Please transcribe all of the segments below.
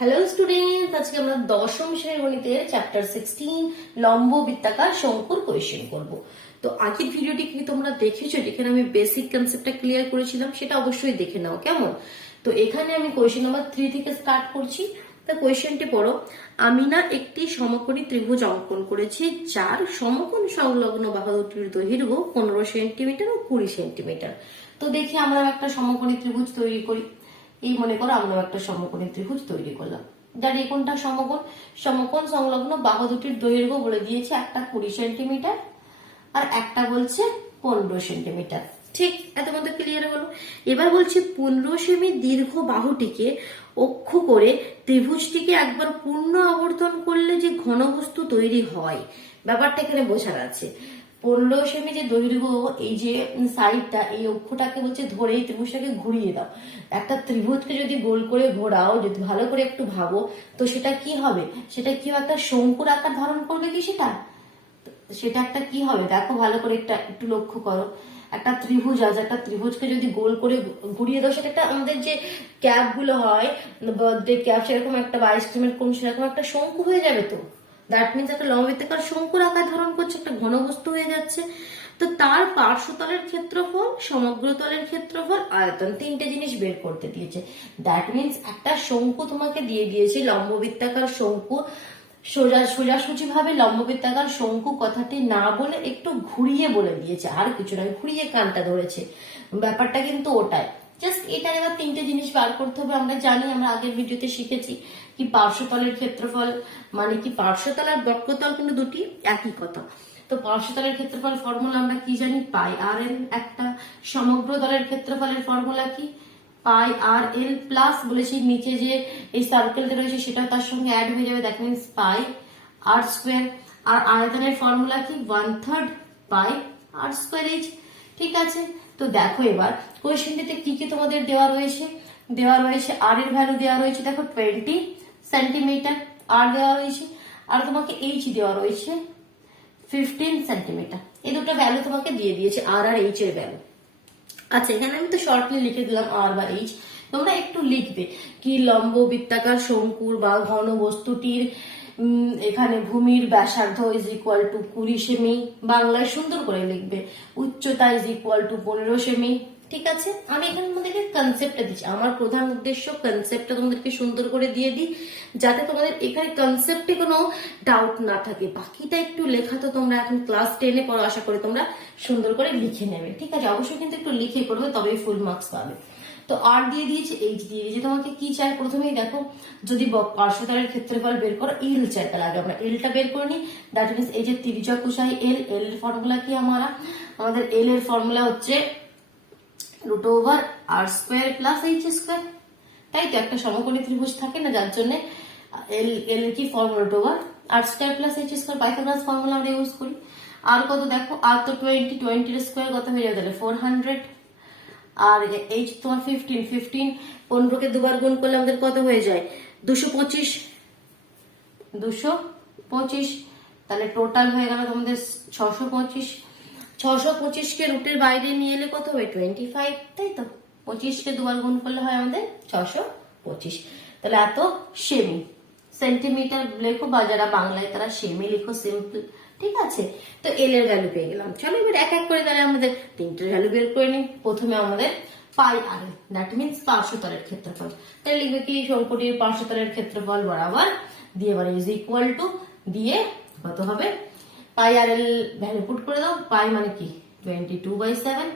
Hello student, আজকে আমরা দশম শ্রেণীর গণিতের চ্যাপ্টার 16 লম্ব বৃত্তাকার শঙ্কুর কোয়েশ্চেন করব। তো আগের ভিডিওটি কি তোমরা দেখেছো, যেখানে আমি বেসিক কনসেপ্টটা ক্লিয়ার করেছিলাম, সেটা অবশ্যই দেখে নাও কেমন। তো এখানে আমি কোয়েশ্চেন নাম্বার 3 থেকে স্টার্ট করছি। তা কোয়েশ্চেনটি পড়ো। আমি না একটি সমকোণী ত্রিভুজ অঙ্কন করেছি, যার সমকোণ সংলগ্ন বাহু দুটির দৈর্ঘ্য 15 সেন্টিমিটার ও 20 সেন্টিমিটার। তো দেখি আমরা একটা সমকোণী ত্রিভুজ তৈরি করি। এই মনে করো আমরা একটা সমকোণী ত্রিভুজ তৈরি করলাম, যার এই কোনটা সমকোণ, সমকোণ সংলগ্ন বাহু দুটির দৈর্ঘ্য বলে দিয়েছে, একটা 20 সেন্টিমিটার আর একটা বলছে 15 সেন্টিমিটার। ঠিক, এত মধ্যে ক্লিয়ার হলো। এবার বলছে 15 সেমি দীর্ঘ বাহুটিকে অক্ষ করে ত্রিভুজটিকে একবার পূর্ণ আবর্তন করলে যে ঘনবস্তু তৈরি হয়, ব্যাপারটা এখানে বোঝার আছে। 15 সেমি যে দৈর্ঘ্য, এই যে সাইডটা, এই অক্ষটাকে বলছে ধরে এই ত্রিভুজটাকে ঘুরিয়ে দাও। একটা ত্রিভুজকে যদি গোল করে ঘোরাও, যদি ভালো করে একটু ভাবো, তো সেটা কি হবে, সেটা কি একটা শঙ্কুর আকার ধারণ করবে কি সেটা, সেটা একটা কি হবে দেখো ভালো করে একটু লক্ষ্য করো। একটা ত্রিভুজ আছে, একটা ত্রিভুজকে যদি গোল করে ঘুরিয়ে দাও, সেটা একটা আমাদের যে ক্যাপ গুলো হয়, বার্থডে ক্যাপ, সেরকম একটা বা আইসক্রিমের কোন, সেরকম একটা শঙ্কু হয়ে যাবে। তো দ্যাট মিনস একটা লম্ববৃত্তাকার শঙ্কুর আকার ধারণ করছে, একটা ঘনবস্তু হয়ে যাচ্ছে। তো তার পার্শ্বতলের ক্ষেত্রফল, সমগ্র তলের ক্ষেত্রফল, আয়তন, তিনটে জিনিস বের করতে দিয়েছে। দ্যাট মিনস একটা শঙ্কু তোমাকে দিয়ে দিয়েছে, লম্ববৃত্তাকার শঙ্কু। সোজাসুজি ভাবে লম্ববৃত্তাকার শঙ্কু কথাটি না বলে একটু ঘুরিয়ে বলে দিয়েছে, আর কিছু নয়, ঘুরিয়ে কানটা ধরেছে। ব্যাপারটা কিন্তু ওটাই। জাস্ট এটার এবার তিনটে জিনিস বার করতে হবে। আমরা জানি, আমরা আগের ভিডিওতে শিখেছি কি পার্শ্বতলের ক্ষেত্রফল মানে কি, পার্শ্বতল আর বক্রতল কিন্তু দুটি একই কথা। তো পার্শ্বতলের ক্ষেত্রফল ফর্মুলা আমরা কি জানি, পাই আর এন। একটা সমগ্র তলের ক্ষেত্রফলের ফর্মুলা কি, পাই আর এল প্লাস বলেছি নিচে যে এই সার্কেলটা রয়েছে সেটা তার সঙ্গে অ্যাড হয়ে যাবে, that means pi R square. আর আয়তনের ফর্মুলা কি, 1/3 পাই আর স্কোয়ার এইচ। ঠিক আছে, তো দেখো এবার কোয়েশ্চেনটিতে কি কি তোমাদের দেওয়া রয়েছে। আর এর ভ্যালু দেওয়া রয়েছে, দেখো 20 সেন্টিমিটার আর দেওয়া রয়েছে, আর তোমাকে এইচ দেওয়া রয়েছে 15 সেন্টিমিটার। এই দুটো ভ্যালু তোমাকে দিয়ে দিয়েছে, আর এইচ এর ভ্যালু। আচ্ছা, এখানে আমি তো শর্টলি লিখে দিলাম আর বা এইচ। তোমরা একটু লিখবে কি, লম্ব বৃত্তাকার শঙ্কুর বা ঘন বস্তুটির এখানে ভূমির ব্যাসার্ধ ইজ ইকুয়াল টু 20 সেমি, বাংলায় সুন্দর করে লিখবে। উচ্চতা ইজ ইকুয়াল টু 15 সেমি। ঠিক আছে, আমি এখানে তোমাদেরকে কনসেপ্টটা দিচ্ছি। আমার প্রধান উদ্দেশ্য কনসেপ্টটা তোমাদেরকে সুন্দর করে দিয়ে দিই, যাতে তোমাদের এখানে কনসেপ্টে কোনো ডাউট না থাকে। বাকিটা একটু লেখা তো তোমরা এখন ক্লাস 10-এ পড়ো, আশা করি তোমরা সুন্দর করে লিখে নেবে। ঠিক আছে, অবশ্যই কিন্তু একটু লিখে পড়বে, তবেই ফুল মার্কস পাবে। তো আর দিয়ে দিয়েছে, এইচ দিয়ে দিয়েছে। তোমাকে কি চাই, প্রথমেই দেখো যদি পার্শ্বতলের ক্ষেত্রফল বের করো, এল চাই, তাহলে আগে আমরা এলটা বের করে নিই। দ্যাট মিনস এই যে ত্রিভুজ কোষাই এল, এল এর ফর্মুলা কি, আমাদের এল এর ফর্মুলা হচ্ছে √r² প্লাস h²। তাই তো, একটা সমকোণী ত্রিভুজ থাকে না, যার জন্য এল কি formula √r² plus h², Pythagoras formula আমরা ইউজ করি। আর কত দেখো, আর তো 20 এর স্কোয়ার কত হয়ে যাবে, তাহলে 400। আর এইচ তোমার 15, 15 কে দুবার গুণ করলে আমাদের কত হয়ে যায়, 225। তাহলে টোটাল হয়ে গেল তোমাদের 625। 625 কে রুটের বাইরে নিয়ে এলে কত হবে, 25। তাই তো, 25 কে দুবার গুণ করলে হয় আমাদের 625। তাহলে এত সেমি। সেন্টিমিটার লেখো, বা যারা বাংলায় তারা সেমি লিখো, সিম্পল। ঠিক আছে, তো এল এর ভ্যালু পেয়ে গেলাম। চলো এবার এক এক করে তাহলে আমাদের তিনটের ভ্যালু বের করে নিই। প্রথমে আমাদের পাই আর এল, দ্যাট মিনস পার্শ্বতলের ক্ষেত্রফল। তাহলে লিখবে কি, শঙ্কুটির পার্শ্বতলের ক্ষেত্রফল বরাবর দিয়ে এবার ইজ ইকুয়াল টু দিয়ে কত হবে, পাই আর এল ভ্যালু পুট করে দাও। পাই মানে কি 22/7,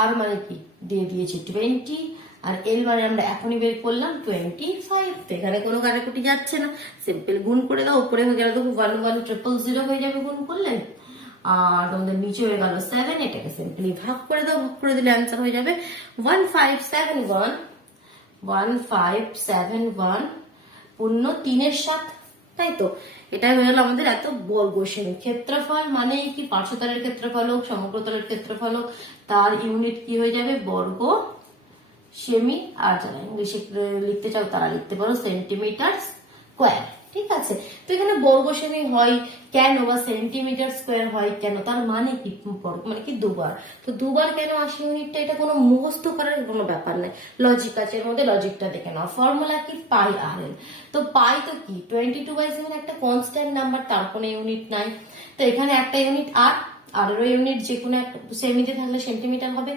আর মানে কি দিয়ে দিয়েছি 20, আর এল মানে আমরা এখনই বের করলাম 25। তো এখানে কোনো কাটাকুটি যাচ্ছে না, সিম্পল গুণ করে দাও। উপরে হয়ে গেল দেখো 11000 হয়ে যাবে গুণ করলে, আর তোমাদের নিচে হয়ে গেল 7। এটাকে সিম্পলি ভাগ করে দাও, ভাগ করে দিলে অ্যান্সার হয়ে যাবে 1571 পূর্ণ 3/7। তাই তো, এটা হয়ে গেল আমাদের এত বর্গ সেমি। ক্ষেত্রফল মানে কি, পার্শ্বতলের ক্ষেত্রফল হোক, সমগ্রতলের ক্ষেত্রফল হোক, তার ইউনিট কি হয়ে যাবে, বর্গ সেমি। আর যারা ইংলিশে লিখতে চাও তারা লিখতে পারো সেন্টিমিটার স্কোয়ার। ঠিক আছে। তো এখানে বর্গ সেমি হয় কেন বা সেন্টিমিটার স্কোয়ার হয় কেন, তার মানে কি মানে কি দুবার। তো দুবার কেন 80 ইউনিটটা, এটা কোনো মুখস্থ করার কোনো ব্যাপার নাই, লজিক আছে এর মধ্যে, লজিকটা দেখে নাও। ফর্মুলা কি পাই আর এল। তো পাই তো কি 22/7 একটা কনস্ট্যান্ট নাম্বার, তার কোনো ইউনিট নাই। তো এখানে একটা ইউনিট আর এর ইউনিট যে কোনো একটা সেমিতে থাকলে সেন্টিমিটার হবে।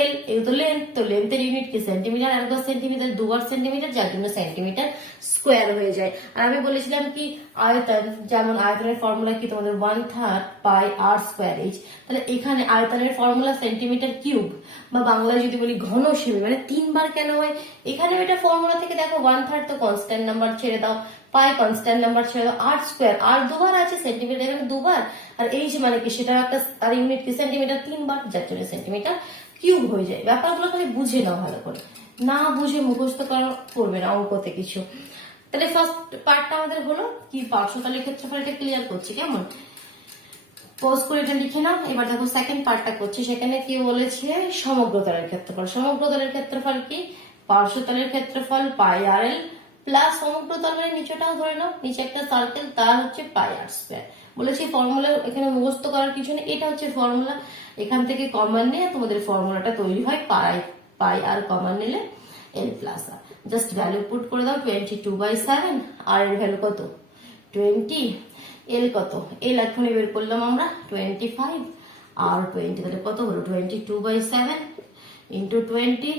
এল এই তো লেন্থ, তো লেন্থের ইউনিট কি সেন্টিমিটার, আর সেন্টিমিটার দুবার সেন্টিমিটার, যার জন্য সেন্টিমিটার স্কোয়ার হয়ে যায়। আর আমি বলেছিলাম কি আয়তন, যেমন আয়তনের ফর্মুলা কি তোমাদের 1/3 পাই আর স্কোয়ার এইচ। তাহলে এখানে আয়তনের ফর্মুলা সেন্টিমিটার কিউব, বা বাংলায় যদি বলি ঘন সেমি, মানে 3 বার কেন হয়। এখানে এটা ফর্মুলা থেকে দেখো 1/3 তো কনস্ট্যান্ট নাম্বার ছেড়ে দাও, পাই কনস্ট্যান্ট নাম্বার ছেড়ে দাও, আর স্কোয়ার আর দুবার আছে, সেন্টিমিটার এখানে দুবার, আর এইচ মানে কি সেটা একটা, আর ইউনিট কি সেন্টিমিটার 3 বার, যার জন্য সেন্টিমিটার কিউব হয়ে যায়। ব্যাপারগুলো খালি বুঝে নাও ভালো করে, না বুঝে মুখস্থ করা করবে না অঙ্কতে কিছু। তাহলে ফার্স্ট পার্টটা আমাদের হলো কি পার্শ্বতলের ক্ষেত্রফল, এটা ক্লিয়ার করছি কেমন, পজ করে এটা লিখে নাও। এবার দেখো সেকেন্ড পার্টটা করছি, সেখানে কি বলেছে সমগ্রতলের ক্ষেত্রফল। সমগ্রতলের ক্ষেত্রফল কি পার্শ্বতলের ক্ষেত্রফল পাই আর এল প্লাস সমগ্রতলের নিচেটাও ধরে নাও, নিচে একটা সার্কেল, তার হচ্ছে পাই আর স্কয়ার। বলেছি ফর্মুলা এখানে মুখস্থ করার কিছু নেই, এটা হচ্ছে ফর্মুলা, এখান থেকে কমন নিয়ে তোমাদের ফর্মুলাটা তৈরি হয়, পাই আর কমন নিলে এল প্লাস আর। জাস্ট ভ্যালু পুট করে দাও 22/7, আর এর ভ্যালু কত 20, এল কত, এল এখনই বের করলাম আমরা 25 আর 20, তাহলে কত হলো 22/7 ইন্টু 20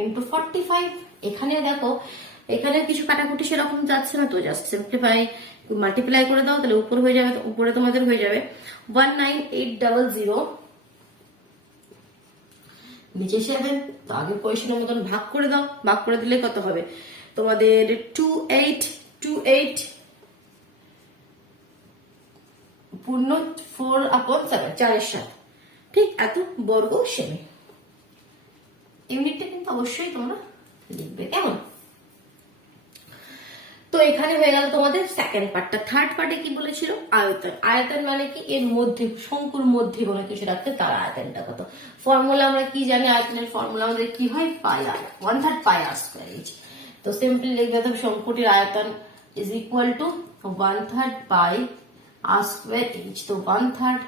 ইন্টু 45। এখানে দেখো এখানে কিছু কাটাকুটি সেরকম যাচ্ছে না, তো জাস্ট সিম্পলিফাই মাল্টিপ্লাই করে দাও, তাহলে উপর হয়ে যাবে, উপরে তোমাদের হয়ে যাবে 19800, নিচে 7। তো আগে কোয়েশনের মতন ভাগ করে দাও, ভাগ করে দিলে কত হবে তোমাদের 2828 পূর্ণ 4/7, 4/7, ঠিক এত বর্গ সেমি। ইউনিটটা কিন্তু অবশ্যই তোমরা লিখবে কেমন। তো এখানে হয়ে গেল তোমাদের সেকেন্ড পার্টটা। থার্ড পার্টে কি বলেছিল আয়তন। আয়তন মানে কি এর মধ্যে, শঙ্কুর মধ্যে কোনো কিছু রাখতে তার আয়তনটা কত। ফর্মুলা আমরা কি জানি, আয়তনের ফর্মুলা আমাদের কি হয় pi r, 1/3 pi r square h. তো সিম্পলি লিখবে তো শঙ্কুটির আয়তন is equal to 1/3 pi r square h. তো 1/3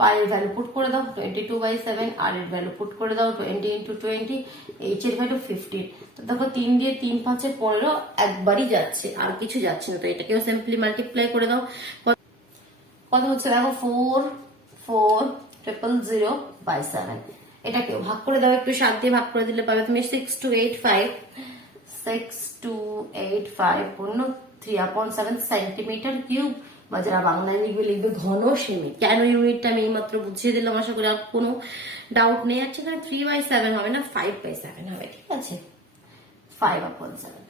পাই এর ভ্যালু পুট করে দাও 22/7, আর এর ভ্যালু পুট করে দাও 20 ইন্টু 20, এইচ এর ভ্যালু 15। তো দেখো 3 দিয়ে 3 5 15, একবারই যাচ্ছে আর কিছু যাচ্ছে না, তো এটাকেও সিম্পলি মাল্টিপ্লাই করে দাও। কত হচ্ছে দেখো 44000/7। এটাকেও ভাগ করে দাও, একটু 7 দিয়ে ভাগ করে দিলে পাবে তুমি 6285 পূর্ণ 3/7 সেন্টিমিটার কিউব, বা যারা বাংলায় লিখবে লিখবে ঘন সেমি। কেন ইউনিটটা আমি এইমাত্র বুঝিয়ে দিলাম, আশা করি আর কোনো ডাউট নেই। আছে এখানে 3/7 হবে না, 5/7 হবে, ঠিক আছে 5/7।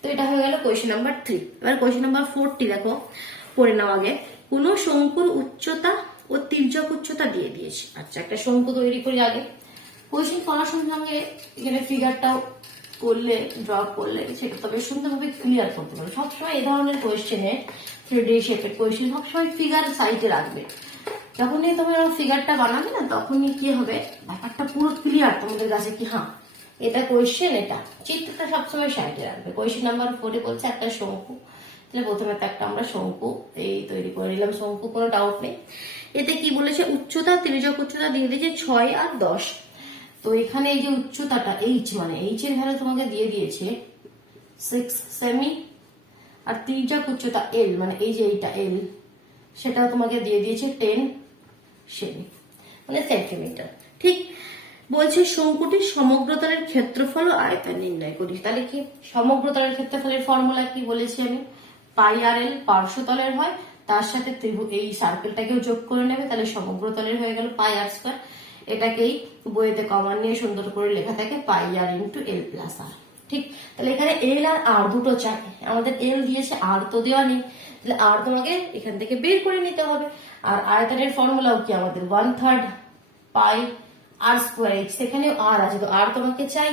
তো এটা হয়ে গেল কোয়েশ্চেন নাম্বার 3। এবার কোয়েশ্চেন নাম্বার 4টি দেখো, পড়ে নাও আগে। কোন শঙ্কুর উচ্চতা ও তির্যক উচ্চতা দিয়ে দিয়েছে। আচ্ছা একটা শঙ্কু তৈরি করি আগে। কোয়েশ্চেন করার সঙ্গে সঙ্গে এখানে ফিগারটাও করলে, ড্র করলে সেটা তবে সুন্দরভাবে ক্লিয়ার করতে পারবে। সবসময় এই ধরনের কোয়েশ্চেনে 3D শেপের কোয়েশ্চেন সবসময় ফিগার সাইডে রাখবে। যখনই তোমরা ফিগারটা বানাবে না, তখনই কি হবে ব্যাপারটা পুরো ক্লিয়ার তোমাদের কাছে, কি হ্যাঁ এটা কোয়েশ্চেন, এটা চিত্রটা সবসময় সাইডে রাখবে। কোয়েশ্চেন নাম্বার 4 বলছে একটা শঙ্কু, তাহলে প্রথমে তো একটা আমরা শঙ্কু এই তৈরি করে নিলাম, শঙ্কু কোনো ডাউট নেই। এতে কি বলেছে উচ্চতা, তির্যক উচ্চতা দিয়ে দিয়েছে 6 আর 10। তো এখানে এই যে উচ্চতাটা এইচ, মানে এইচ এর ভ্যালু তোমাকে দিয়ে দিয়েছে 6 সেমি, আর তির্যক উচ্চতা এল, মানে এই যে এইটা এল, সেটা তোমাকে দিয়ে দিয়েছে 10 সেমি, মানে সেন্টিমিটার। ঠিক বলছে শঙ্কুটির সমগ্রতলের ক্ষেত্রফল ও আয়তন নির্ণয় করি। তাহলে কি সমগ্রতলের ক্ষেত্রফলের ফর্মুলা কি বলেছি আমি, পাই আর এল পার্শ্বতলের হয়, তার সাথে এই সার্কেলটাকেও যোগ করে নেবে, তাহলে সমগ্রতলের হয়ে গেল পাই আর স্কয়ার। এটাকেই বইতে কমন নিয়ে সুন্দর করে লেখা থাকে পাই আর ইন্টু এল প্লাস আর। ঠিক, তাহলে এখানে এল আর আর দুটো চাই, আমাদের এল দিয়েছে আর তো দেওয়া নেই, তাহলে আর তোমাকে এখান থেকে বের করে নিতে হবে। আর আয়তনের ফর্মুলাও কি আমাদের 1/3 পাই আর স্কোয়ার এইচ, সেখানেও আর আছে, তো আর তোমাকে চাই।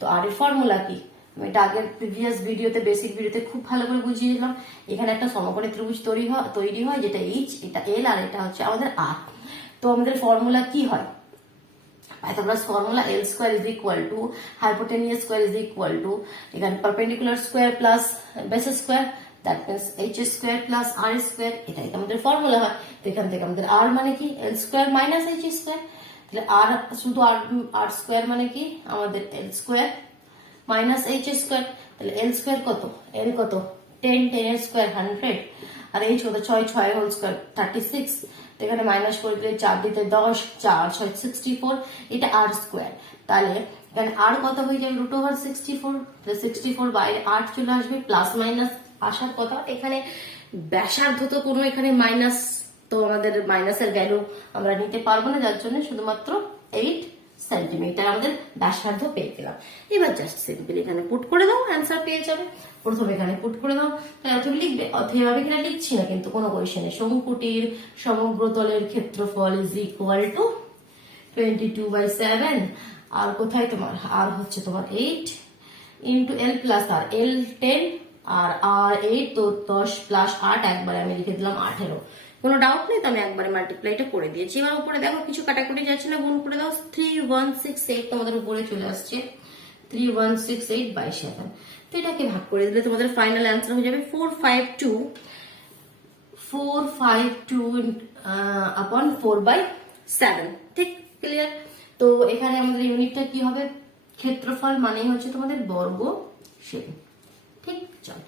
তো আর এর ফর্মুলা কি, আমি এটা আগের প্রিভিয়াস ভিডিওতে, বেসিক ভিডিওতে খুব ভালো করে বুঝিয়ে দিলাম। এখানে একটা সমকোণী ত্রিভুজ তৈরি হয়, যেটা এইচ, এটা এল, আর এটা হচ্ছে আমাদের আর। তো আমাদের ফর্মুলা কি হয়, Pythagoras formula L square is equal to hypotenuse square is equal to এখানে perpendicular square plus base square that means H square plus R square, এটাই আমাদের ফর্মুলা হয়। তো এখান থেকে আমাদের আর মানে কি এল স্কোয়ার মাইনাস এইচ স্কোয়ার, তাহলে আর শুধু আর স্কোয়ার মানে কি আমাদের এল স্কোয়ার মাইনাস এইচ স্কোয়ার, তাহলে এল স্কোয়ার কত, এল কত 10, 10 এর স্কোয়ার 100, আর এইচ কত 6, 6 হোল স্কোয়ার 36, তো এখানে মাইনাস করে দিলে 4 দিতে 10, 4 6 64, এটা আর স্কোয়ার। তাহলে এখানে আর কত হয়ে যাবে রুট ওভার 64, 64 বাইরে 8 চলে আসবে, প্লাস মাইনাস আসার কথা। এখানে ব্যাসার্ধ তো কোনো এখানে মাইনাস, তো আমাদের মাইনাসের ভ্যালু আমরা নিতে পারবো না, যার জন্য শুধুমাত্র 8 সেন্টিমিটার আমাদের ব্যাসার্ধ পেয়ে গেলাম। এবার জাস্ট সিম্পল এখানে পুট করে দাও, অ্যান্সার পেয়ে যাবে। প্রথমে এখানে পুট করে দাও, তাহলে অথবা লিখবে, অথবা এভাবে কিনা লিখছি না কিন্তু কোনো কোয়েশনে, শঙ্কুটির সমগ্র তলের ক্ষেত্রফল ইজ ইকুয়াল টু 22/7, আর কোথায় তোমার আর হচ্ছে তোমার 8 ইন্টু এল প্লাস আর, এল 10 আর 8, তো 10 প্লাস 8 একবারে আমি লিখে দিলাম 18। কোনো ডাউট নেই, তো আমি একবারে মাল্টিপ্লাইটা করে দিয়েছি। এবার উপরে দেখো কিছু কাটাকুটি যাচ্ছে না, গুণ করে দাও, 3168 তোমাদের উপরে চলে আসছে, 3168/7। তো এটাকে ভাগ করে দিলে তোমাদের ফাইনাল অ্যান্সার হয়ে যাবে 452 আপন 4/7। ঠিক ক্লিয়ার? তো এখানে আমাদের ইউনিটটা কি হবে, ক্ষেত্রফল মানে হচ্ছে তোমাদের বর্গ সেমি। ঠিক, চল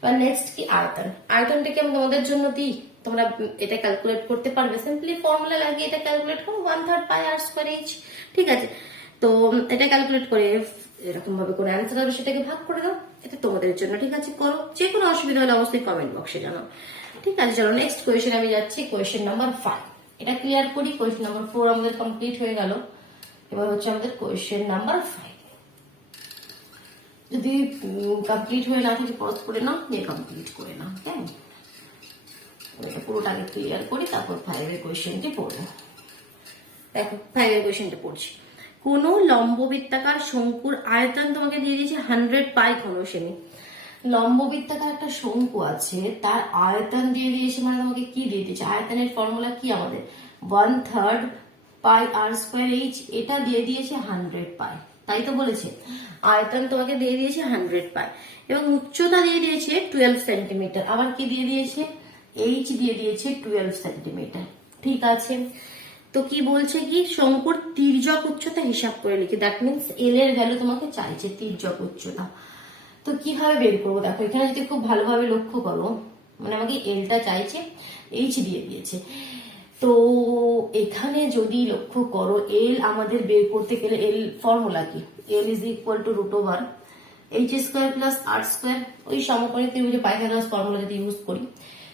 এবার নেক্সট কি আয়তন। আয়তনটাকে আমি তোমাদের জন্য দিই, তোমরা এটা ক্যালকুলেট করতে পারবে, সিম্পলি ফর্মুলা লাগিয়ে এটা ক্যালকুলেট করো, 1/3 পাই আর স্কয়ার এইচ। ঠিক আছে, তো এটা ক্যালকুলেট করে এরকম ভাবে করে অ্যান্সার হবে, সেটাকে ভাগ করে দাও, এটা তোমাদের জন্য। ঠিক আছে, করো, যে কোনো অসুবিধা হলে অবশ্যই কমেন্ট বক্সে জানাও। ঠিক আছে, চলো নেক্সট কোয়েশ্চেন আমি যাচ্ছি, কোয়েশ্চেন নাম্বার 5। এটা ক্লিয়ার করি, কোয়েশ্চেন নাম্বার 4 আমাদের কমপ্লিট হয়ে গেল। এবার হচ্ছে আমাদের কোয়েশ্চেন নাম্বার 5। যদি কমপ্লিট হয়ে না থাকে পজ করে নাও, দিয়ে কমপ্লিট করে নাও। কেন এটা পুরোটাকে ক্লিয়ার করি, তারপর 5 এর কোয়েশ্চেনটি পড়বো। দেখো 5 এর কোয়েশ্চেনটা পড়ছি। কোন লম্ববৃত্তাকার শঙ্কুর আয়তন তোমাকে দিয়ে দিয়েছে 100 পাই ঘন সেমি। লম্ববৃত্তাকার একটা শঙ্কু আছে, তার আয়তন দিয়ে দিয়েছে, মানে তোমাকে কি দিয়ে দিয়েছে, আয়তনের ফর্মুলা কি আমাদের 1/3 পাই আর স্কোয়ার এইচ, এটা দিয়ে দিয়েছে 100 পাই, তাই তো বলেছে। আয়তন তোমাকে দিয়ে দিয়েছে 100 পাই, এবং উচ্চতা দিয়ে দিয়েছে 12 সেন্টিমিটার, আবার কি দিয়ে দিয়েছে, এইচ দিয়ে দিয়েছে 12 সেন্টিমিটার। ঠিক আছে, তো কি বলছে কি, শঙ্কুর তির্যক উচ্চতা হিসাব করে লিখি, দ্যাট মিনস এল এর ভ্যালু তোমাকে চাইছে, তির্যক উচ্চতা। তো কিভাবে বের করবো, দেখো এখানে যদি খুব ভালোভাবে লক্ষ্য করো, মানে আমাকে এলটা চাইছে, এইচ দিয়ে দিয়েছে। তো এখানে যদি লক্ষ্য করো, এল আমাদের বের করতে গেলে এল ফর্মুলা কি, L is equal to root over h square plus R square, ওই সমকোণী ত্রিভুজে পাইথাগোরাস ফর্মুলা যদি ইউজ করি।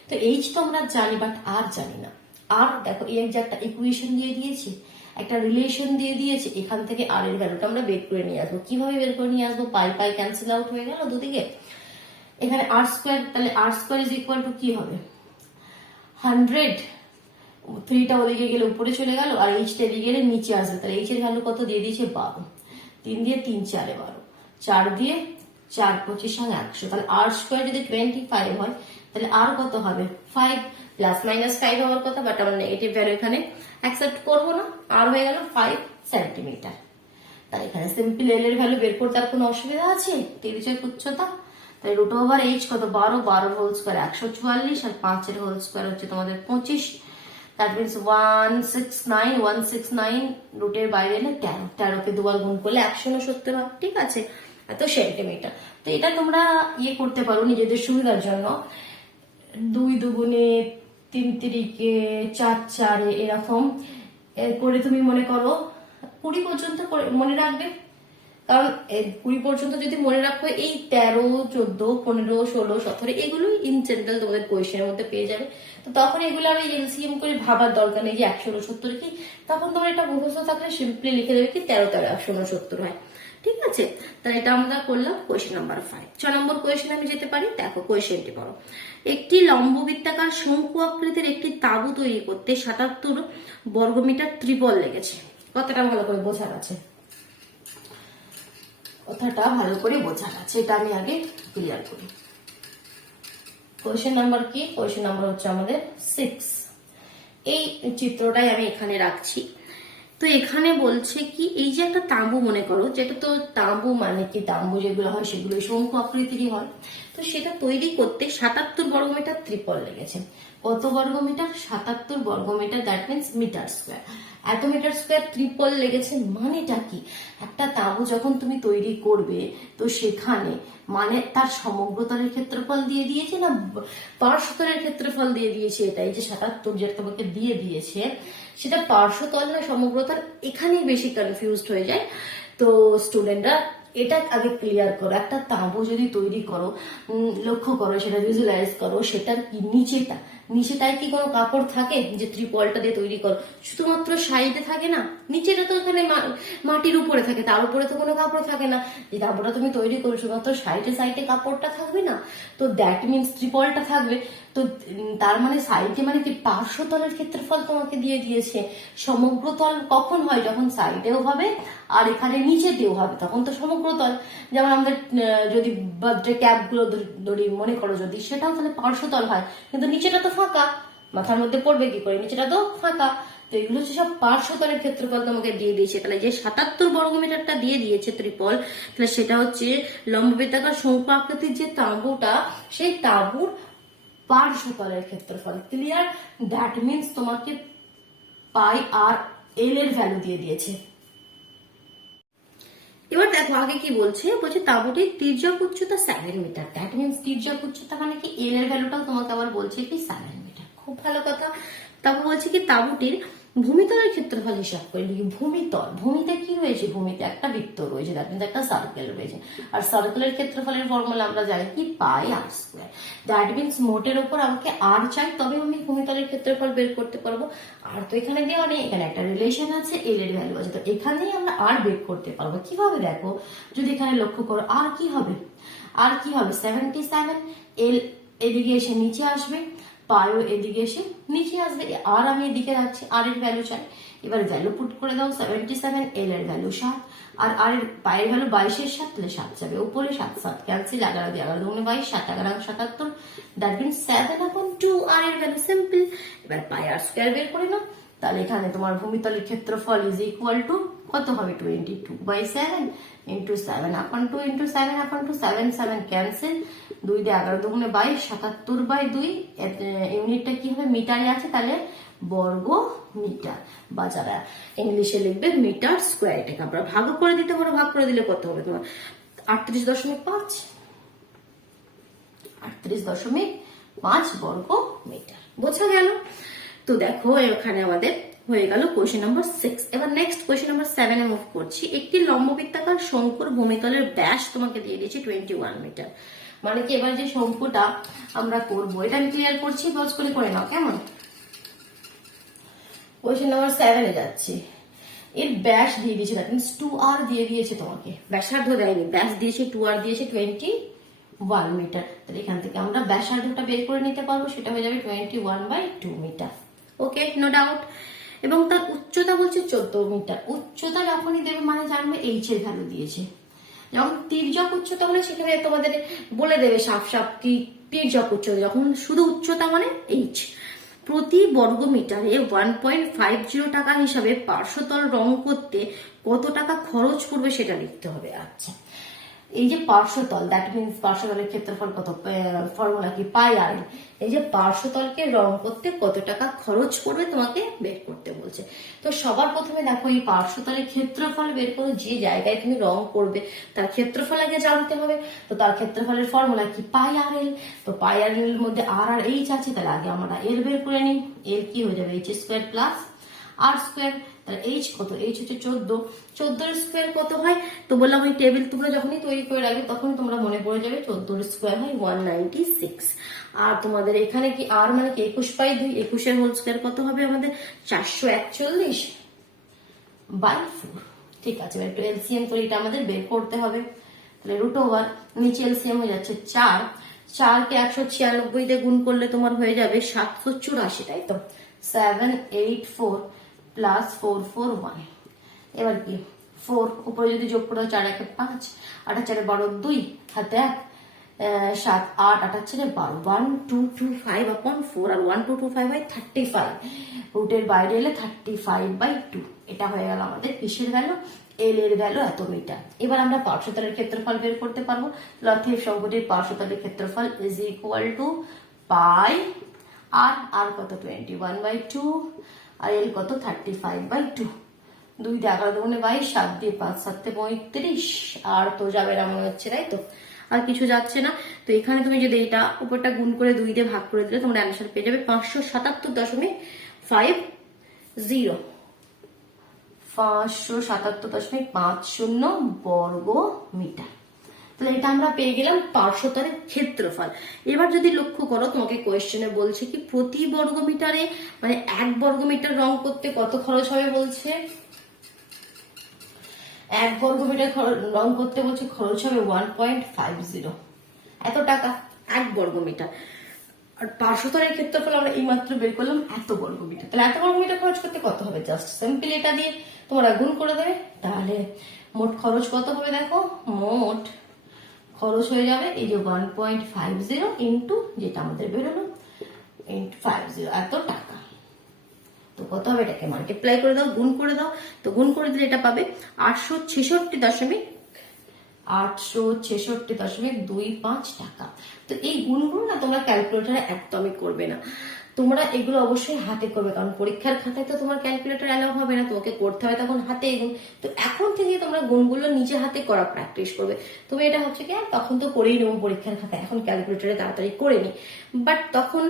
তো এইচ তো আমরা জানি, বাট আর জানি না। আর দেখো এই যে একটা ইকুয়েশন দিয়ে দিয়েছে, একটা রিলেশন দিয়ে দিয়েছে, এখান থেকে আর এর ভ্যালুটা আমরা বের করে নিয়ে আসবো। কিভাবে বের করে নিয়ে আসবো, পাই পাই ক্যান্সেল আউট হয়ে গেল দুদিকে, এখানে আর স্কোয়ার, তাহলে আর স্কোয়ার ইজ ইকুয়াল টু কি হবে 100, 3টা ওদিকে গেলে উপরে চলে গেল, আর এইচটা এদিকে গেলে নিচে আসবে, তাহলে এইচ এর ভ্যালু কত দিয়ে দিয়েছে 12, 3 দিয়ে 3 4 12, 4 দিয়ে 4 25 সঙ্গে 100, তাহলে আর স্কোয়ার যদি 25 হয়, তাহলে আর কত হবে 5, প্লাস মাইনাস 5 হওয়ার কথা, বাট আমরা নেগেটিভ ভ্যালু এখানে অ্যাকসেপ্ট করবো না, আর হয়ে গেল 5 সেন্টিমিটার। তাই এখানে সিম্পল এল এর ভ্যালু বের করতে আর কোনো অসুবিধা আছে, তির্যক উচ্চতা, তাই রুট ওভার এইচ কত 12, 12 হোল স্কোয়ার 144, আর 5 এর হোল স্কোয়ার হচ্ছে তোমাদের 25, দ্যাট মিনস 169 রুটের বাইরে এলে 13, 13কে দুবার গুণ করলে 169 হয়। ঠিক আছে, এত সেন্টিমিটার। তো এটা তোমরা ইয়ে করতে পারো নিজেদের সুবিধার জন্য, 2 দুগুণে 3 তিরিকে 4 4 এরকম করে তুমি মনে করো 20 পর্যন্ত মনে রাখবে, কারণ 20 পর্যন্ত যদি মনে রাখো, এই 13 14 15 16 17 এগুলোই ইন জেনারেল তোমাদের কোয়েশ্চেনের মধ্যে পেয়ে যাবে। তো তখন এগুলো আর এলসিএম করে ভাবার দরকার নেই যে 169 কি, তখন তোমার এটা মুখস্থ থাকলে সিম্পলি লিখে দেবে কি 13 13 169 হয়। ঠিক আছে, তাহলে এটা আমরা করলাম কোয়েশ্চেন নাম্বার 5। 6 নম্বর কোয়েশ্চেন আমি যেতে পারি, দেখো কোয়েশ্চেনটি পড়ো। একটি লম্ববৃত্তাকার শঙ্কু আকৃতির একটি তাঁবু তৈরি করতে 77 বর্গমিটার ত্রিপল লেগেছে। কথাটা ভালো করে বোঝার আছে, কথাটা ভালো করে বোঝার আছে, এটা আমি আগে ক্লিয়ার করি। কোয়েশ্চেন নাম্বার কি, কোয়েশ্চেন নাম্বার হচ্ছে আমাদের 6। এই চিত্রটাই আমি এখানে রাখছি। তো এখানে বলছে কি এই যে একটা তাঁবু মনে করো, যেটা তো তাঁবু মানে কি, তাঁবু যেগুলো হয় সেগুলো শঙ্কু আকৃতিরই হয়। তো সেটা তৈরি করতে 77 বর্গমিটার ত্রিপল লেগেছে। কত বর্গমিটার? 77 বর্গমিটার, দ্যাট মিনস মিটার স্কোয়ার। এত মিটার স্কোয়ার ত্রিপল লেগেছে। মানেটা কি? একটা তাঁবু যখন তুমি তৈরি করবে, তো সেখানে মানে তার সমগ্রতলের ক্ষেত্রফল দিয়ে দিয়েছে না পার্শ্বতলের ক্ষেত্রফল দিয়ে দিয়েছে? এটা এই যে 77 যেটা তোমাকে দিয়ে দিয়েছে, সেটা পার্শ্বতল না সমগ্রতল, এখানেই বেশি কনফিউজড হয়ে যায়। তো স্টুডেন্টরা এটা আগে ক্লিয়ার করো। একটা তাঁবু যদি তৈরি করো, লক্ষ্য করো, সেটা ভিজুয়ালাইজ করো, সেটার কি নিচেটায় কি কোনো কাপড় থাকে যে ত্রিপলটা দিয়ে তৈরি করো? শুধুমাত্র সাইডে থাকে না, নিচেটা তো এখানে মাটির উপরে থাকে, তার উপরে তো কোনো কাপড় থাকে না। যে কাপড়টা তুমি তৈরি করো শুধুমাত্র সাইডে কাপড়টা থাকবে না, তো দ্যাট মিনস ত্রিপলটা থাকবে। তো তার মানে সাইডে মানে কি পার্শ্বতলের ক্ষেত্রফল তোমাকে দিয়ে দিয়েছে। সমগ্রতল কখন হয়? যখন সাইডেও হবে আর এখানে নিচেতেও হবে, তখন তো সমগ্রতল। যেমন আমাদের যদি বার্থডে ক্যাপ গুলো ধরি মনে করো, যদি সেটাও তাহলে পার্শ্বতল হয়, কিন্তু নিচেটা তো ফাঁকা, মাথার মধ্যে পড়বে কি করে? নিচেটা তো ফাঁকা। তো এগুলো হচ্ছে সব পার্শ্বতলের ক্ষেত্রফল তোমাকে দিয়ে দিয়েছে। তাহলে যে 77 বর্গমিটারটা দিয়ে দিয়েছে ত্রিপল, তাহলে সেটা হচ্ছে লম্ববৃত্তাকার শঙ্কু আকৃতির যে তাঁবুটা, সেই তাঁবুর পার্শ্বতলের ক্ষেত্রফল। ক্লিয়ার? দ্যাট মিনস তোমাকে পাই আর এল এর ভ্যালু দিয়ে দিয়েছে। এবার দেখো আগে কি বলছে, তাঁবুটির তির্যক উচ্চতা 7 মিটার। দ্যাট মিনস তির্যক উচ্চতা মানে কি এল এর ভ্যালুটাও তোমাকে আবার বলছে কি 7 মিটার। খুব ভালো কথা। তারপর বলছে কি তাঁবুটির ভূমিতলের ক্ষেত্রফল হিসাব করে লিখি। ভূমিতে কি রয়েছে? ভূমিতে একটা বৃত্ত রয়েছে, দ্যাট মিনস একটা সার্কেল রয়েছে। আর সার্কেলের ক্ষেত্রফলের ফর্মুলা আমরা জানি কি পাই আর স্কোয়ার। দ্যাট মিনস মোটের উপর আমাকে আর চাই, তবে আমি ভূমিতলের ক্ষেত্রফল বের করতে পারবো। আর তো এখানে দেওয়া নেই, এখানে একটা রিলেশন আছে, এল এর ভ্যালু আছে, তো এখানেই আমরা আর বের করতে পারবো। কিভাবে? দেখো যদি এখানে লক্ষ্য করো, আর কি হবে? 77, এল এদিকে এসে নিচে আসবে, পায়ও এদিকে এসে নিচে আসবে, আর আমি এদিকে রাখছি, আর এর ভ্যালু চাই। এবার ভ্যালু পুট করে দাও, 77, এল এর ভ্যালু 7, আর এর পায়ের ভ্যালু 22 এর 7, তাহলে 7 যাবে উপরে, 7 ক্যান্সেল, 11 দিয়ে 11 দুগুণে 22, 7 11 77, দ্যাট মিনস 7/2, আর এর ভ্যালু সিম্পল। এবার পাই আর স্কোয়ার বের করে নাও। তাহলে এখানে তোমার ভূমিতলের ক্ষেত্রফল ইজ ইকুয়াল টু কত হবে? 22/7 ইন্টু 7/2 ইন্টু 7/2, 7 ক্যান্সেল, 2 দিয়ে 11 দুগুণে 22, 77/2, ইউনিটটা কি হবে? মিটারে আছে, তাহলে বর্গ মিটার, বা যারা ইংলিশে লিখবে মিটার স্কোয়ার। এটাকে আমরা ভাগ করে দিতে পারো। ভাগ করে দিলে কত হবে তোমার? 38.5, 38.5 বর্গ মিটার। বোঝা গেল? তো দেখো এখানে আমাদের হয়ে গেল কোয়েশ্চেন নাম্বার 6। এবার নেক্সট কোয়েশ্চেন নাম্বার 7 এ মুভ করছি। একটি লম্ববৃত্তাকার শঙ্কুর ভূমিতলের ব্যাস তোমাকে দিয়ে দিয়েছি 21 মিটার। মানে কি এবার যে শঙ্কুটা আমরা করবো, এটা আমি ক্লিয়ার করছি, বজ করে নাও কেমন। কোয়েশ্চেন নাম্বার 7 এ যাচ্ছি। এর ব্যাস দিয়ে দিয়েছে, দ্যাট মিনস 2r দিয়ে দিয়েছে তোমাকে, ব্যাসার্ধ দেয়নি, ব্যাস দিয়েছে 2r দিয়েছে 21 মিটার। তাহলে এখান থেকে আমরা ব্যাসার্ধটা বের করে নিতে পারবো, সেটা হয়ে যাবে 21/2 মিটার। ওকে, নো ডাউট। এবং তার উচ্চতা বলছে 14 মিটার। উচ্চতা যখনই দেবে মানে জানবে এইচ এর ভ্যালু দিয়েছে। যখন তির্যক উচ্চতা হলে সেখানে তোমাদের বলে দেবে সাফ কি তির্যক উচ্চতা, যখন শুধু উচ্চতা মানে এইচ। প্রতি বর্গ মিটারে 1.50 টাকা হিসাবে পার্শ্বতল রং করতে কত টাকা খরচ পড়বে সেটা লিখতে হবে। আচ্ছা, এই যে পার্শ্বতল, দ্যাট মিনস পার্শ্বতলের ক্ষেত্রফল কত, ফর্মুলা কি পাই আর। এই যে পার্শ্বতলকে রং করতে কত টাকা খরচ পড়বে তোমাকে বের করতে বলছে। তো সবার প্রথমে দেখো এই পার্শ্বতলের ক্ষেত্রফল বের করো, যে জায়গায় তুমি রং করবে তার ক্ষেত্রফল আগে জানতে হবে। তো তার ক্ষেত্রফলের ফর্মুলা কি পাই আর এল। তো পাই আর এর মধ্যে আর এইচ আছে, তাহলে আগে আমরা এল বের করে নিই। এল কি হয়ে যাবে? এইচ স্কোয়ার প্লাস আর স্কোয়ার। তাহলে এইচ কত? এইচ হচ্ছে 14 স্কোয়ার কত হয়? তো বললাম ওই টেবিল তোমরা যখনই তৈরি করে রাখবে তখন তোমরা মনে পড়ে যাবে 14 স্কোয়ার হয় 196। আর তোমাদের এখানে কি আর মানে কি 21/2, 21 হোল স্কোয়ার কত হবে আমাদের? 441/4। ঠিক আছে, এবার একটু এলসিএম করে এটা আমাদের বের করতে হবে। তাহলে √, নিচে এলসিএম হয়ে যাচ্ছে 4কে 196 দিয়ে গুণ করলে তোমার হয়ে যাবে 784, তাই তো? 784 প্লাস 441। এবার কি 4 উপরে যদি যোগ করো 4 1 5, 8 4 12 2, হাতে 1, 7 8 8 ছেড়ে 12 1225/4 আর 1225/35 রুটের বাইরে এলে 35/2 এটা হয়ে গেল আমাদের কিসের ভ্যালু, এল এর ভ্যালু এত মিটার। এবার আমরা পার্শ্বতলের ক্ষেত্রফল বের করতে পারবো। লথির শঙ্কুটির পার্শ্বতলের ক্ষেত্রফল ইজ ইকুয়াল টু পাই আর কত 21/2 আর এল কত 35/2। 2 দিয়ে 11 দুগুণে 22, 7 দিয়ে 5 7 35, আর তো যাবে না মনে হচ্ছে, তাই তো আর কিছু যাচ্ছে না। তো এখানে তুমি যদি এটা উপরটা গুণ করে 2 দিয়ে ভাগ করে দিলে তোমরা অ্যান্সার পেয়ে যাবে 577.50 577.50 বর্গ মিটার। তাহলে এটা আমরা পেয়ে গেলাম পার্শ্বতলের ক্ষেত্রফল। এবার যদি লক্ষ্য করো তোমাকে কোয়েশ্চেনে বলছে কি প্রতি বর্গ মিটারে মানে 1 বর্গ মিটার রং করতে কত খরচ হবে বলছে। 1 বর্গ মিটার রং করতে বলছে খরচ হবে 1.50 এত টাকা 1 বর্গ মিটার। আর পার্শ্বতলের ক্ষেত্রফল আমরা এই মাত্র বের করলাম এত বর্গ মিটার। তাহলে এত বর্গ মিটার খরচ করতে কত হবে, জাস্ট সিম্পল এটা দিয়ে তোমরা গুণ করে দেবে। তাহলে মোট খরচ কত হবে দেখো, মোট খরচ হয়ে যাবে এই যে 1.50 ইন্টু যেটা আমাদের বেরোলো ইন্টু 50 এত টাকা। তো কত হবে, এটাকে মাল্টিপ্লাই করে দাও, গুণ করে দাও। তো গুণ করে দিলে এটা পাবে 866.25 টাকা। তো এই গুণগুলো না তোমরা ক্যালকুলেটারে একদমই করবে না, তোমরা এগুলো অবশ্যই হাতে করবে, কারণ পরীক্ষার খাতায় তো তোমার ক্যালকুলেটর অ্যালাউ হবে না, তোমাকে করতে হবে তখন হাতে গুণ। তো এখন থেকে তোমরা গুণগুলো নিজে হাতে করা প্র্যাকটিস করবে। তবে এটা হচ্ছে কি তখন তো করেই নেবো পরীক্ষার খাতায়, এখন ক্যালকুলেটরে তাড়াতাড়ি করে নি, বাট তখন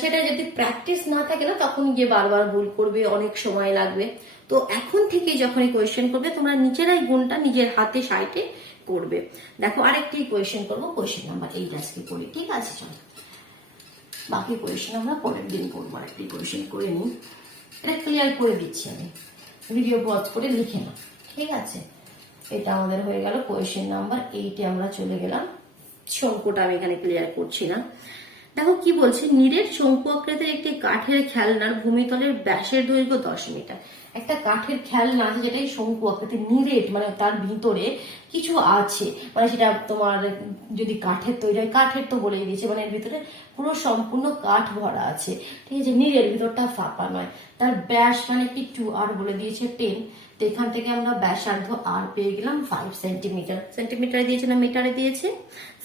সেটা যদি প্র্যাকটিস না থাকে না তখন গিয়ে বারবার ভুল করবে, অনেক সময় লাগবে। তো এখন থেকে যখন এই কোয়েশ্চেন করবে তোমরা নিজেরাই গুণটা নিজের হাতে সাইটে করবে। দেখো আরেকটি কোয়েশ্চেন করবো, কোয়েশ্চেন নাম্বার 8 আজকে করি, ঠিক আছে চলো। বাকি কোয়েশ্চেন আমরা পরের দিন করবো, আরেকটি কোয়েশ্চেন করে নিই, এটা ক্লিয়ার করে দিচ্ছি আমি, ভিডিও পজ করে লিখে নাও, ঠিক আছে। এটা আমাদের হয়ে গেল কোয়েশ্চেন নাম্বার 8 আমরা চলে গেলাম। শঙ্কুটা আমি এখানে ক্লিয়ার করছি না। দেখো কি বলছে, নিরেট শঙ্কু আকৃতির একটি কাঠের খেলনার ভূমিতলের ব্যাসের দৈর্ঘ্য 10 মিটার। একটা কাঠের খেলনা আছে যেটাই শঙ্কু আকৃতির, নিরেট মানে তার ভিতরে কিছু আছে, মানে সেটা তোমার যদি কাঠের তৈরি হয়, কাঠের তো বলেই দিয়েছে, মানে এর ভিতরে পুরো সম্পূর্ণ কাঠ ভরা আছে, ঠিক আছে, নিরের ভিতরটা ফাঁপা নয়। তার ব্যাস মানে কি 2 আর বলে দিয়েছে 10। তো এখান থেকে আমরা ব্যাসার্ধ আর পেয়ে গেলাম 5 সেন্টিমিটার। সেন্টিমিটারে দিয়েছে না মিটারে দিয়েছে,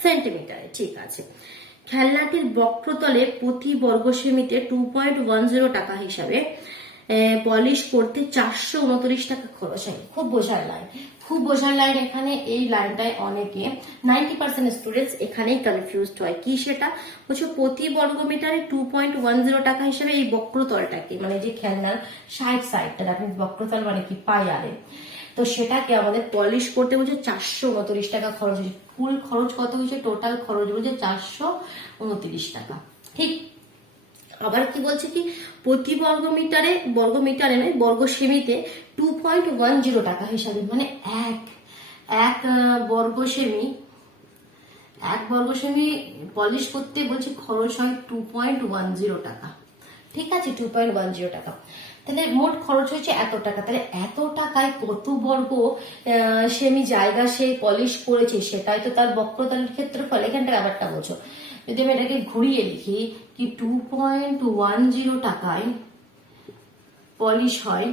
সেন্টিমিটারে, ঠিক আছে। খেলনাটির বক্রতলে প্রতি বর্গ সেমিতে 2.10 টাকা হিসাবে পলিশ করতে 429 টাকা খরচ হয়। খুব বোঝার লাইন, খুব বোঝার লাইন। এখানে এই লাইনটায় অনেকে 90% স্টুডেন্টস এখানেই কনফিউজড হয়। কি সেটা বলছো, প্রতি বর্গ মিটারে 2.10 টাকা হিসাবে এই বক্রতলটাকে মানে যে খেলনার সাইডটা আপনি বক্রতল মানে কি পাই আরে, তো সেটাকে আমাদের পলিশ করতে বলছে 429 টাকা খরচ হয়েছে। ফুল খরচ কত হয়েছে, টোটাল খরচ বলছে 429 টাকা, ঠিক। আবার কি বলছে কি প্রতি বর্গ মিটারে নয় বর্গ সেমিতে 2.10 টাকা হিসাবে, মানে এক বর্গ সেমি পলিশ করতে বলছে খরচ হয় 2.10 টাকা, ঠিক আছে, 2.10 টাকা। তাহলে মোট খরচ হয়েছে এত টাকা। তাহলে এত টাকায় কত বর্গ সেমি জায়গা সে পলিশ করেছে, সেটাই তো তার বক্রতলের ক্ষেত্রফল। এখানটা ব্যাপারটা বোঝো, যদি আমি এটাকে ঘুরিয়ে লিখি কি 2.10 টাকায় পলিশ হয়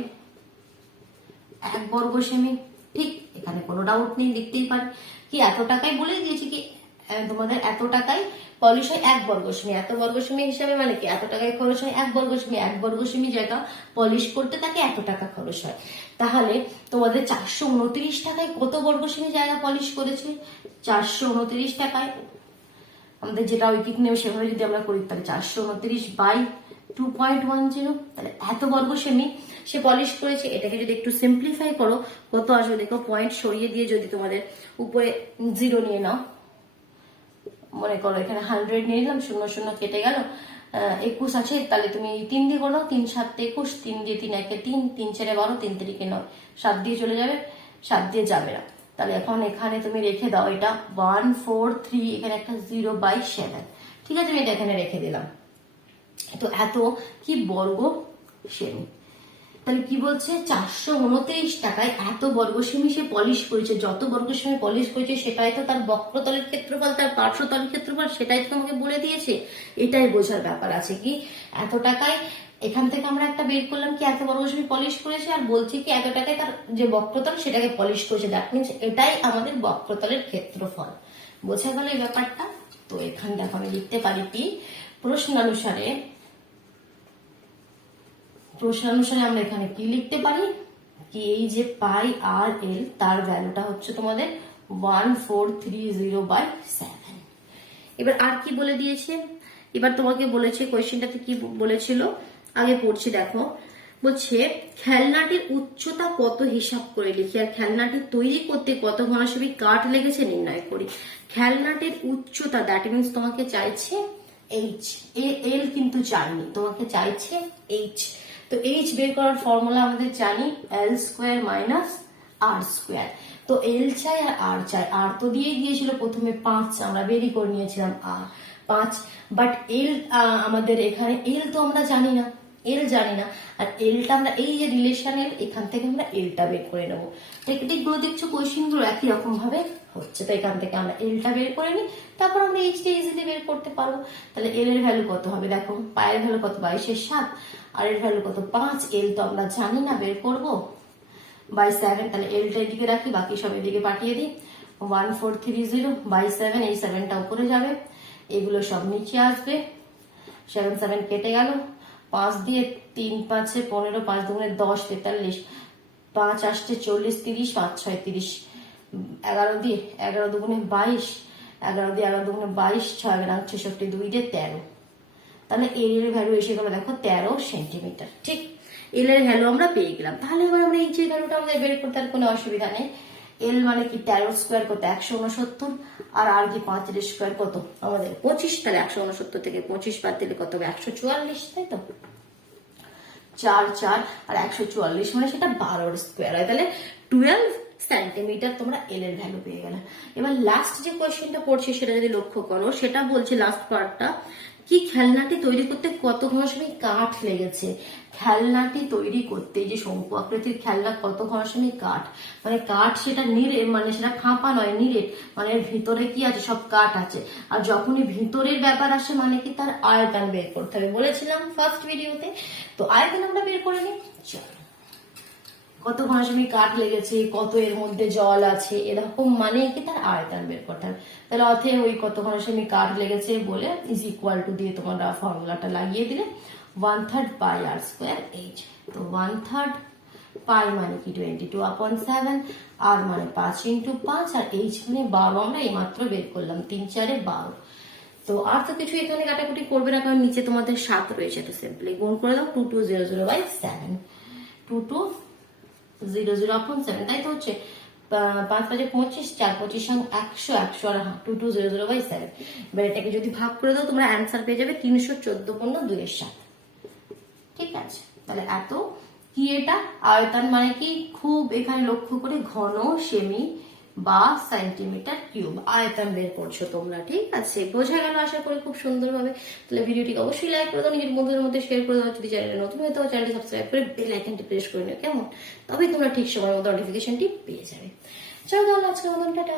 1 বর্গ সেমি, ঠিক। এখানে কোনো ডাউট নেই, লিখতেই পারে কি এত টাকায় বলে দিয়েছি কি তোমাদের এত টাকায় পলিশ হয় 1 বর্গ সেমি। এত বর্গ সেমি হিসাবে মানে কি এত টাকায় খরচ হয় 1 বর্গ সেমি। 1 বর্গ সেমি জায়গা পলিশ করতে তাকে এত টাকা খরচ হয়। তাহলে তোমাদের 429 টাকায় কত বর্গ সেমি জায়গা পলিশ করেছে, 429 টাকায় আমাদের যেটা ঐকিক নেবে সেভাবে যদি আমরা করি তাহলে 429/2.10, তাহলে এত বর্গ সেমি সে পলিশ করেছে। এটাকে যদি একটু সিম্পলিফাই করো কত আসবে দেখো, পয়েন্ট সরিয়ে দিয়ে যদি তোমাদের উপরে 0 নিয়ে নাও, মনে করো এখানে 100 নিয়ে নিলাম, 0 0 কেটে গেল, 21 আছে, তাহলে তুমি 3 দিয়ে করো, 3 7 21, 3 দিয়ে 3 1 3, 3 4 12, 3 3 9, 7 দিয়ে চলে যাবে, 7 দিয়ে যাবে না। তাহলে এখন এখানে তুমি রেখে দাও এটা 143, এখানে একটা 0/7, ঠিক আছে, আমি এটা এখানে রেখে দিলাম। তো এত কি বর্গ সেমি। তাহলে কি বলছে 429 টাকায় এত বর্গসেমি সে পলিশ করেছে, যত বর্গসেমি পলিশ করেছে সেটাই তো তার বক্রতলের ক্ষেত্রফল, তার পার্শ্বতলের ক্ষেত্রফল, সেটাই তো আমাকে বলে দিয়েছে। এটাই বোঝার ব্যাপার আছে কি এত টাকায় এখান থেকে আমরা একটা বের করলাম কি এত বর্গসেমি পলিশ করেছে, আর বলছে কি এত টাকায় তার যে বক্রতল সেটাকে পলিশ করেছে, দ্যাট মিনস এটাই আমাদের বক্রতলের ক্ষেত্রফল। বোঝা গেল এই ব্যাপারটা। তো এখানে দেখো আমি লিখতে পারি কি প্রশ্নানুসারে আমরা এখানে কি লিখতে পারি কি এই যে পাই আর এল তার ভ্যালুটা হচ্ছে তোমাদের 1430/7। এবার আর কি বলে দিয়েছে, এবার তোমাকে বলেছে কোয়েশ্চেনটাতে কি বলেছিল আগে পড়ছি দেখো। বলছে খেলনাটির উচ্চতা কত হিসাব করে লিখি, আর খেলনাটি তৈরি করতে কত ঘনসেমি কাঠ লেগেছে নির্ণয় করি। খেলনাটির উচ্চতা দ্যাট মিনস তোমাকে চাইছে এইচ, এল কিন্তু চাইনি, তোমাকে চাইছে এইচ। তো এইচ বের করার ফর্মুলা আমাদের জানি এল স্কোয়ার মাইনাস আর স্কোয়ার। তো এল চাই আর আর চাই, আর তো দিয়ে গিয়েছিল প্রথমে 5, আমরা বেরি করে নিয়েছিলাম 5, বাট এল আমাদের এখানে এল তো আমরা জানি না, এল জানি না, আর এলটা আমরা এই যে রিলেশন এল এখান থেকে আমরা এলটা বের করে নেবো। টেকনিক গুলো দেখছো কোয়েশ্চেন গুলো একই রকম ভাবে হচ্ছে, তো এখান থেকে আমরা এলটা বের করে নিই, তারপর আমরা এইচটা ইজিলি বের করতে পারবো। তাহলে এল এর ভ্যালু কত হবে দেখো, পায়ের ভ্যালু কত 22/7, আর এর ভ্যালু কত 5, এল তো আমরা জানি না, বের করবো বাই 7। তাহলে এলটা এদিকে রাখি, বাকি সব এদিকে পাঠিয়ে দিই। 1430/7, এই 7টা উপরে যাবে, এগুলো সব নিচে আসবে। 7 7 কেটে গেল, 5 দিয়ে 3 5 15, 5 দুগুণে 10, 43, 5 আসছে 40, 30, 5 6 30, 11 দিয়ে 11 দুগুণে 22, 11 দিয়ে 11 দুগুণে 22, 6 গ্রাম 66, 2 দিয়ে 13। তাহলে এল এর ভ্যালু এসে গেল দেখো 13 সেন্টিমিটার। ঠিক, এল এর ভ্যালু আমরা পেয়ে গেলাম। তাহলে এবার আমরা এই যে ভ্যালুটা আমাদের বের করতে আর কোনো অসুবিধা নেই। এল মানে কি 13 স্কোয়ার কত 169, আর কি 5 এর স্কোয়ার কত আমাদের 25, তাহলে 169 থেকে 25 বাদ দিলে কত হবে 144, তাই তো 4 4 আর 144 মানে সেটা 12 স্কোয়ার হয়, তাহলে 12 সেন্টিমিটার তোমরা এল এর ভ্যালু পেয়ে গেলে। এবার লাস্ট যে কোয়েশ্চেনটা পড়ছি সেটা যদি লক্ষ্য করো, সেটা বলছে লাস্ট পার্টটা কি খেলনাটি তৈরি করতে কত ঘনসেমি কাঠ লেগেছে। খেলনাটি তৈরি করতে যে শঙ্কু আকৃতির খেলনা কত ঘনসেমি কাঠ, মানে কাঠ সেটা নিরেট, মানে সেটা ফাঁপা নয় নিরেট, মানে ভিতরে কি আছে সব কাঠ আছে, আর যখনই ভিতরের ব্যাপার আসে মানে কি তার আয়তন বের করতে হবে, বলেছিলাম ফার্স্ট ভিডিওতে। তো আয়তন আমরা বের করে নিই, চলো কত ঘনসেমি কাঠ লেগেছে, কত এর মধ্যে জল আছে, এরকম মানে কি তার আয়তন বের করতে হবে। তাহলে অতএব ওই কত ঘনসেমি কাঠ লেগেছে বলে ইজ ইকুয়াল টু দিয়ে তোমরা ফর্মুলাটা লাগিয়ে দিলে 1/3 পাই আর স্কোয়ার এইচ। তো 1/3 পাই মানে কি 22/7, আর মানে 5 × 5, আর এইচ মানে 12, আমরা এইমাত্র বের করলাম 3 4 12। তো আর তো কিছু এখানে কাটাকুটি করবে না, কারণ নিচে তোমাদের 7 রয়েছে, তো সিম্পলি গুণ করে দাও 2200/7, 2200/7, তাই তো হচ্ছে 5 5 25, 4 25 100, 100 আর 2200/7। এবার এটাকে যদি ভাগ করে দাও তোমরা অ্যান্সার পেয়ে যাবে 314.2/7। ঠিক আছে, তাহলে এত কি এটা আয়তন মানে কি খুব এখানে লক্ষ্য করে ঘন সেমি বা সেন্টিমিটার কিউব আয়তন বের করছো তোমরা। ঠিক আছে, বোঝা গেল আশা করি খুব সুন্দরভাবে। তাহলে ভিডিওটিকে অবশ্যই লাইক করে দাও, নিজের বন্ধুদের মধ্যে শেয়ার করে দাও, যদি চ্যানেলে নতুন হয়ে থাকো চ্যানেলটি সাবস্ক্রাইব করে বেল আইকনটি প্রেস করে নিও, কেমন? তবে তোমরা ঠিক সময় মতো নোটিফিকেশনটি পেয়ে যাবে। চলো তাহলে আজকের মতন টাটা।